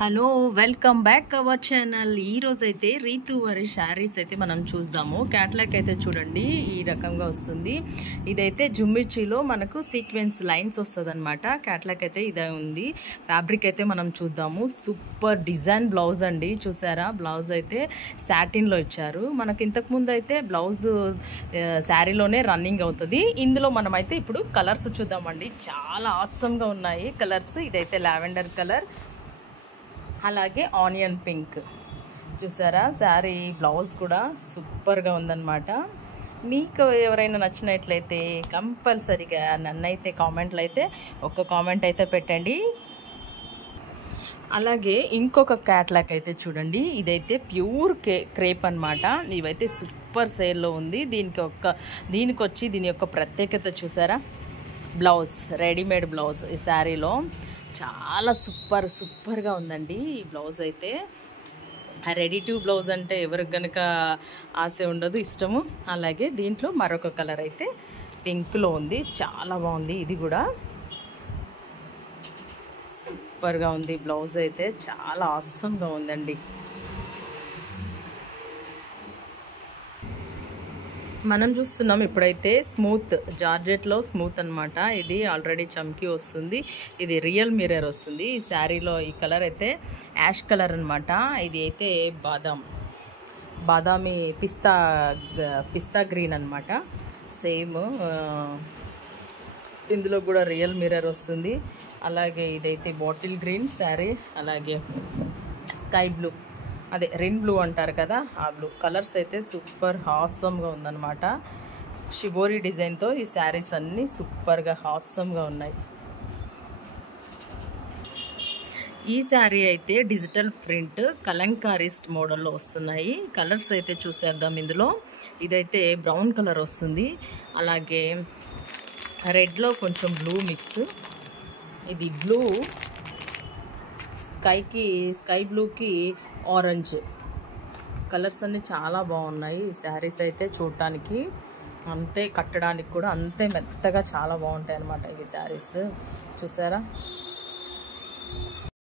Hello welcome back our channel. ఈ రోజు అయితే రీతు వారి శారీస్ అయితే మనం చూద్దాము. క్యాట్లాగ్ అయితే చూడండి ఈ రకంగా వస్తుంది. ఇదైతే జుమ్మిచ్చిలో మనకు సీక్వెన్స్ లైన్స్ వస్తుంది అనమాట. క్యాట్లాగ్ అయితే ఇదే ఉంది. ఫ్యాబ్రిక్ అయితే మనం చూద్దాము. సూపర్ డిజైన్ బ్లౌజ్ అండి, చూసారా? బ్లౌజ్ అయితే సాటిన్లో ఇచ్చారు. మనకి ఇంతకుముందు అయితే బ్లౌజ్ శారీలోనే రన్నింగ్ అవుతుంది. ఇందులో మనమైతే ఇప్పుడు కలర్స్ చూద్దామండి. చాలా ఆసమ్గా ఉన్నాయి కలర్స్. ఇదైతే లావెండర్ కలర్, అలాగే ఆనియన్ పింక్. చూసారా? శారీ బ్లౌజ్ కూడా సూపర్గా ఉందన్నమాట. మీకు ఎవరైనా నచ్చినట్లయితే కంపల్సరీగా నన్నైతే కామెంట్లు అయితే ఒక కామెంట్ అయితే పెట్టండి. అలాగే ఇంకొక క్యాట్లాగ్ అయితే చూడండి. ఇదైతే ప్యూర్ క్రేప్ అనమాట. ఇవైతే సూపర్ సేల్లో ఉంది. దీనికి వచ్చి దీని యొక్క ప్రత్యేకత చూసారా? బ్లౌజ్, రెడీమేడ్ బ్లౌజ్ ఈ శారీలో చాలా సూపర్గా ఉందండి. ఈ బ్లౌజ్ అయితే రెడీ టు బ్లౌజ్ అంటే ఎవరికి కనుక ఆశ ఉండదు, ఇష్టము. అలాగే దీంట్లో మరొక కలర్ అయితే పింక్లో ఉంది, చాలా బాగుంది. ఇది కూడా సూపర్గా ఉంది. బ్లౌజ్ అయితే చాలా ఆసమ్గా ఉందండి. మనం చూస్తున్నాం ఇప్పుడైతే స్మూత్ జార్జెట్లో స్మూత్ అనమాట. ఇది ఆల్రెడీ చమ్కీ వస్తుంది. ఇది రియల్ మిర్రర్ వస్తుంది. ఈ శారీలో ఈ కలర్ అయితే యాష్ కలర్ అనమాట. ఇది అయితే బాదామి పిస్తా గ్రీన్ అనమాట. సేమ్ ఇందులో కూడా రియల్ మిర్రర్ వస్తుంది. అలాగే ఇదైతే బాటిల్ గ్రీన్ శారీ, అలాగే స్కై బ్లూ, అదే రెయిన్ బ్లూ అంటారు కదా, ఆ బ్లూ. కలర్స్ అయితే సూపర్ హాసమ్గా ఉందన్నమాట. షిబోరి డిజైన్తో ఈ శారీస్ అన్నీ సూపర్గా హాసమ్గా ఉన్నాయి. ఈ శారీ అయితే డిజిటల్ ప్రింట్ కలంకారీస్ట్ మోడల్లో వస్తున్నాయి. కలర్స్ అయితే చూసేద్దాం ఇందులో. ఇదైతే బ్రౌన్ కలర్ వస్తుంది, అలాగే రెడ్లో కొంచెం బ్లూ మిక్స్. ఇది బ్లూ స్కై బ్లూకి ఆరెంజ్. కలర్స్ అన్నీ చాలా బాగున్నాయి. ఈ శారీస్ అయితే చూడటానికి అంతే, కట్టడానికి కూడా అంతే మెత్తగా చాలా బాగుంటాయి అన్నమాట ఇవి శారీస్. చూసారా?